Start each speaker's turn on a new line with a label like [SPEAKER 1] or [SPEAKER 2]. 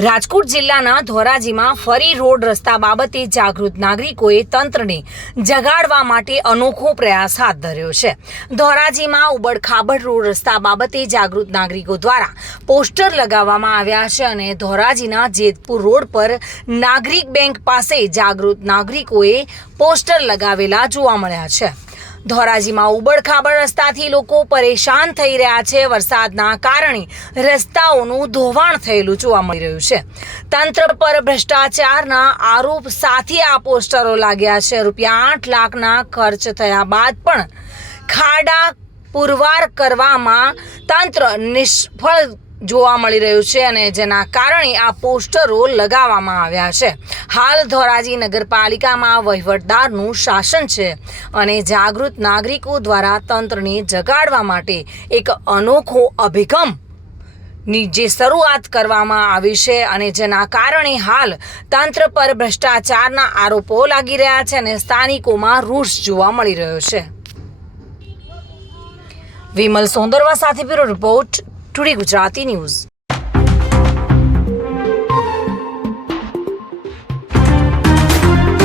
[SPEAKER 1] રાજકોટ જિલ્લાના ધોરાજીમાં ફરી રોડ રસ્તા બાબતે જાગૃત નાગરિકોએ તંત્રને જગાડવા માટે અનોખો પ્રયાસ હાથ ધર્યો છે. ધોરાજીમાં ઉબડખાબડ રોડ રસ્તા બાબતે જાગૃત નાગરિકો દ્વારા પોસ્ટર લગાવવામાં આવ્યા છે અને ધોરાજીના જેતપુર રોડ પર નાગરિક બેંક પાસે જાગૃત નાગરિકોએ પોસ્ટર લગાવેલા જોવા મળ્યા છે. ધોરાજીમાં ઉબડખાબડ રસ્તાથી લોકો પરેશાન થઈ રહ્યા છે. વરસાદના કારણે રસ્તાઓનું ધોવાણ થયેલું જોવા મળી રહ્યું છે. તંત્ર પર ભ્રષ્ટાચારના આરોપ સાથે આ પોસ્ટરો લાગ્યા છે. રૂપિયા આઠ લાખના ખર્ચ થયા બાદ પણ ખાડા પુરવાર કરવામાં તંત્ર નિષ્ફળ જોવા મળી રહ્યું છે અને જેના કારણે આ પોસ્ટરો લગાવવામાં આવ્યા છે. હાલ ધોરાજી નગરપાલિકામાં વહીવટદારનું શાસન છે અને જાગૃત નાગરિકો દ્વારા તંત્રને જગાડવા માટે એક અનોખો અભિગમની જે શરૂઆત કરવામાં આવી છે અને જેના કારણે હાલ તંત્ર પર ભ્રષ્ટાચારના આરોપો લાગી રહ્યા છે અને સ્થાનિકોમાં રોષ જોવા મળી રહ્યો છે. વિમલ સોંદરવા સાથે bureau report today Gujarati news